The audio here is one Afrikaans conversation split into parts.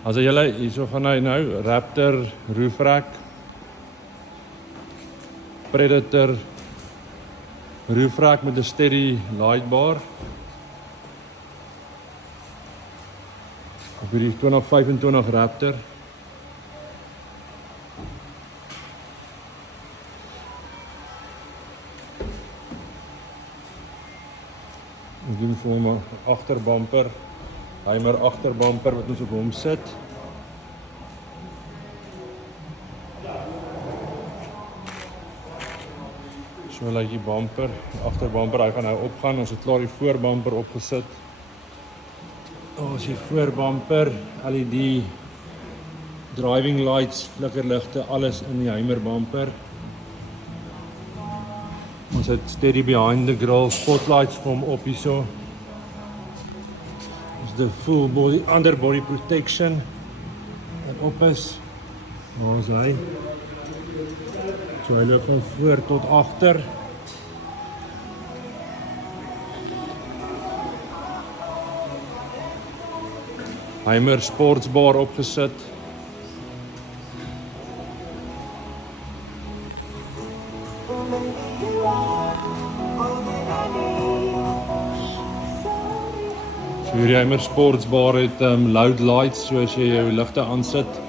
As julle hierso gaan nou Raptor roof rack, Predator roof rack met 'n steady light bar. Op hierdie 2025 Raptor. Ek doen vir hom 'n agterbumper, Heimer agterbumper wat ons op hom sit. So lyk die bumper, die agterbumper, hy gaan nou opgaan. Ons het klaar die voorbumper opgesit. Ons die voorbumper, LED driving lights, flikkerligte, alles in die Heimer bumper. Ons het steady behind the grill spotlights vir hom op hierso. Ons die full body underbody protection wat op is. Waar is hy? So hy loop van voor tot agter. Heimer sportsbar opgesit. So hierdie Heimer sportsbar het loud lights, so as jy jou ligte aansit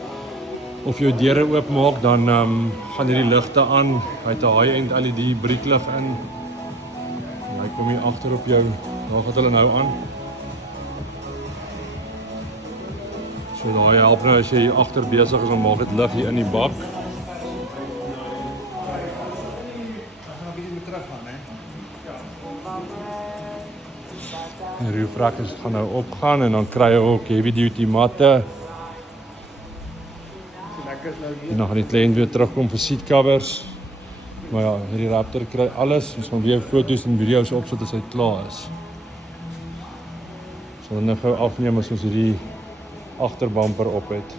of jou deure oopmaak, dan gaan hierdie ligte aan. Hy het 'n high-end LED brieklig in. En hy kom hier agter op jou. Daar gaan hulle nou aan. So daai help nou as jy hier agter besig is om maak dit lig hier in die bak. Die roof rack gaan nou opgaan en dan kry jy ook heavy duty matte. En dan gaan die kliënt weer terugkom vir seat covers. Maar ja, hierdie Raptor kry alles. Ons gaan weer foto's en video's opsit as hy klaar is. Sal nou gou afneem as ons hierdie agterbumper op het.